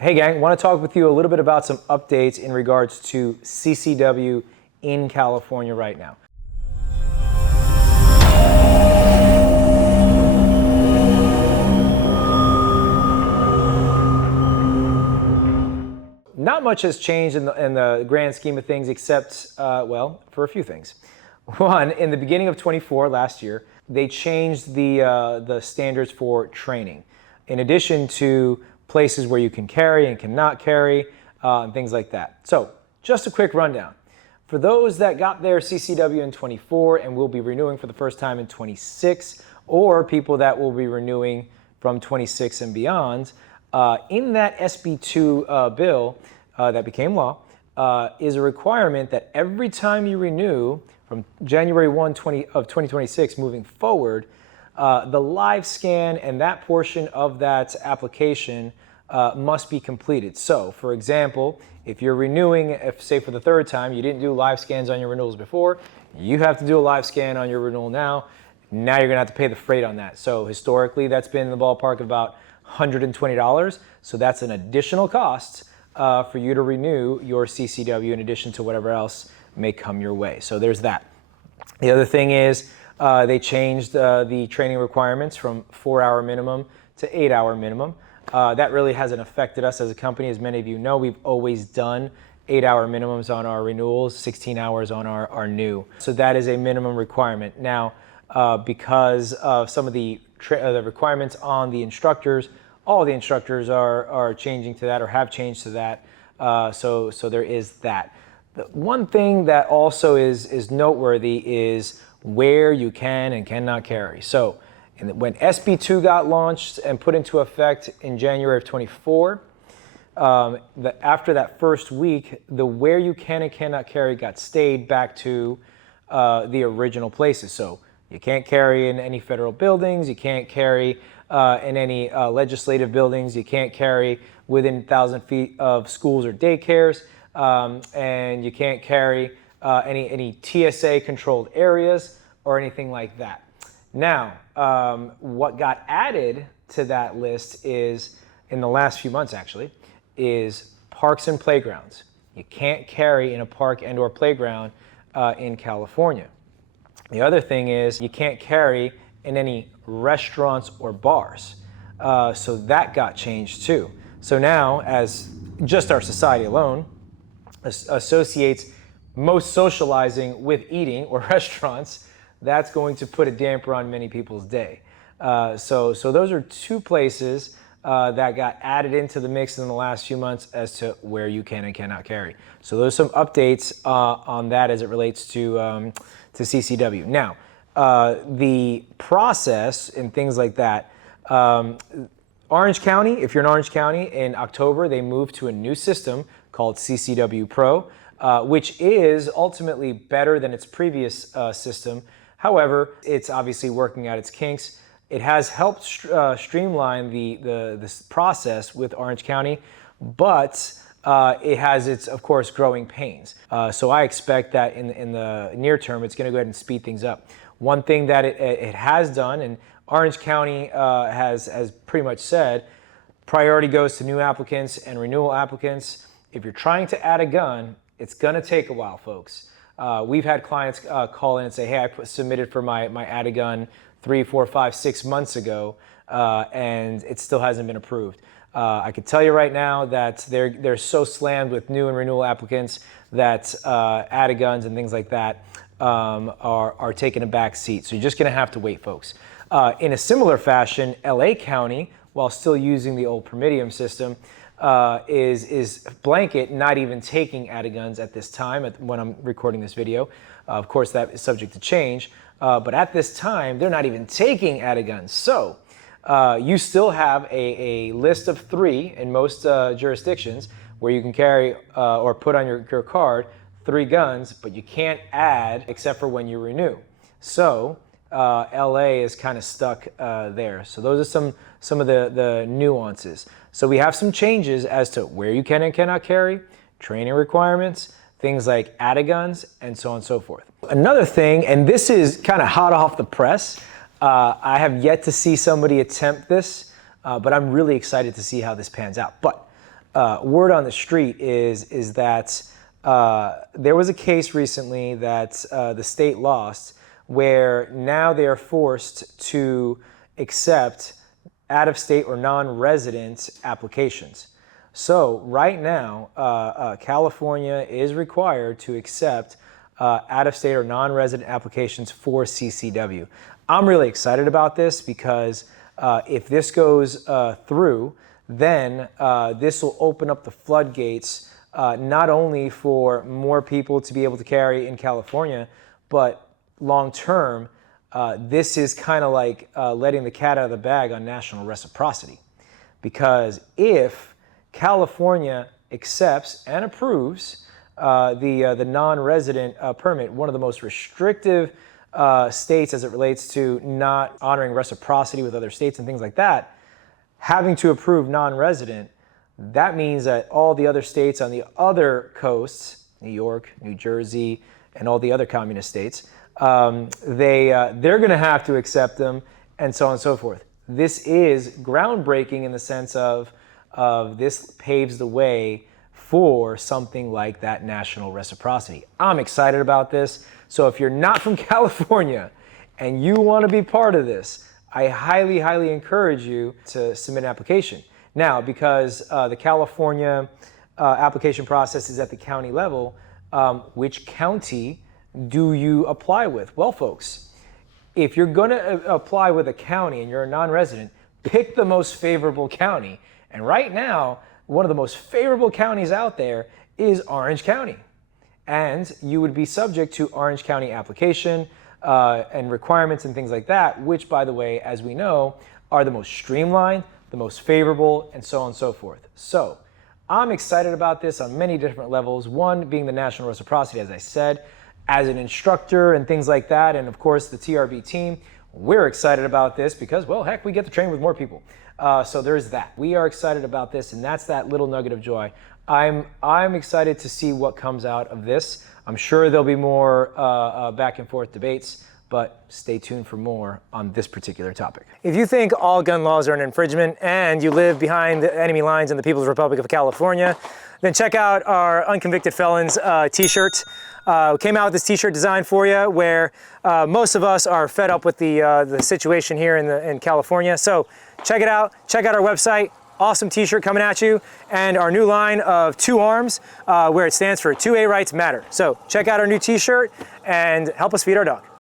Hey gang, want to talk with you a little bit about some updates in regards to CCW in California right now. Not much has changed in the grand scheme of things except, well, for a few things. One, in the beginning of 24 last year, they changed the standards for training. In addition to places where you can carry and cannot carry, and things like that. So, just a quick rundown. For those that got their CCW in 24 and will be renewing for the first time in 26, or people that will be renewing from 26 and beyond, in that SB2 bill that became law, is a requirement that every time you renew from January 1 of 2026 moving forward, the live scan and that portion of that application must be completed. So, for example, if you're renewing, say for the third time, you didn't do live scans on your renewals before, you have to do a live scan on your renewal now. Now you're gonna have to pay the freight on that. So historically, that's been in the ballpark of about $120. So that's an additional cost for you to renew your CCW in addition to whatever else may come your way. So there's that. The other thing is they changed the training requirements from 4-hour minimum to 8-hour minimum. That really hasn't affected us as a company. As many of you know, we've always done 8-hour minimums on our renewals, 16 hours on our new. So that is a minimum requirement. Now, because of some of the requirements on the instructors, all the instructors are changing to that or have changed to that. So there is that. The one thing that also is noteworthy is where you can and cannot carry. So when SB2 got launched and put into effect in January of 24, after that first week, the where you can and cannot carry got stayed back to the original places. So you can't carry in any federal buildings, you can't carry in any legislative buildings, you can't carry within 1,000 feet of schools or daycares, and you can't carry any TSA controlled areas or anything like that. Now, what got added to that list is, in the last few months actually, is parks and playgrounds. You can't carry in a park and or playground in California. The other thing is you can't carry in any restaurants or bars. So that got changed too. So now, as just our society alone associates most socializing with eating or restaurants, that's going to put a damper on many people's day. So those are two places that got added into the mix in the last few months as to where you can and cannot carry. So those are some updates on that as it relates to CCW. Now, the process and things like that, Orange County, if you're in Orange County, in October, they moved to a new system called CCW Pro, which is ultimately better than its previous system. However, it's obviously working out its kinks. It has helped streamline this process with Orange County, but it has its, of course, growing pains. So I expect that in the near term, it's going to go ahead and speed things up. One thing that it has done, and Orange County has pretty much said, priority goes to new applicants and renewal applicants. If you're trying to add a gun, it's going to take a while, folks. We've had clients call in and say, hey, I submitted for my add a gun 3, 4, 5, 6 months ago, and it still hasn't been approved. I can tell you right now that they're so slammed with new and renewal applicants that add a guns and things like that are taking a back seat. So you're just going to have to wait, folks. In a similar fashion, LA County, while still using the old Permidium system, is blanket not even taking add a guns at this time when I'm recording this video. Of course, that is subject to change. But at this time, they're not even taking add a guns. So you still have a list of 3 in most jurisdictions where you can carry or put on your card 3 guns, but you can't add except for when you renew. So LA is kind of stuck there. So those are some of the nuances. So we have some changes as to where you can and cannot carry, training requirements, things like add a guns, and so on and so forth. Another thing, and this is kind of hot off the press, I have yet to see somebody attempt this, but I'm really excited to see how this pans out. But word on the street is that there was a case recently that the state lost, where now they are forced to accept out-of-state or non-resident applications. So right now, California is required to accept out-of-state or non-resident applications for CCW. I'm really excited about this because if this goes through, then this will open up the floodgates not only for more people to be able to carry in California, but long term, this is kind of like letting the cat out of the bag on national reciprocity. Because if California accepts and approves the non-resident permit, one of the most restrictive states as it relates to not honoring reciprocity with other states and things like that, having to approve non-resident, that means that all the other states on the other coasts, New York, New Jersey, and all the other communist states, they're going to have to accept them, and so on and so forth. This is groundbreaking in the sense of this paves the way for something like that national reciprocity. I'm excited about this. So if you're not from California and you want to be part of this, I highly, highly encourage you to submit an application. Now, because the California application process is at the county level, which county do you apply with? Well, folks, if you're going to apply with a county and you're a non-resident, pick the most favorable county. And right now, one of the most favorable counties out there is Orange County. And you would be subject to Orange County application and requirements and things like that, which, by the way, as we know, are the most streamlined, the most favorable, and so on and so forth. So I'm excited about this on many different levels. One being the national reciprocity, as I said, as an instructor and things like that. And of course, the TRB team, we're excited about this because, well, heck, we get to train with more people. So there's that. We are excited about this, and that's that little nugget of joy. I'm excited to see what comes out of this. I'm sure there'll be more back and forth debates, but stay tuned for more on this particular topic. If you think all gun laws are an infringement and you live behind the enemy lines in the People's Republic of California, then check out our Unconvicted Felons t-shirt. We came out with this t-shirt design for you where most of us are fed up with the situation here in California. So check it out. Check out our website. Awesome t-shirt coming at you, and our new line of 2 arms where it stands for 2A Rights Matter. So check out our new t-shirt and help us feed our dog.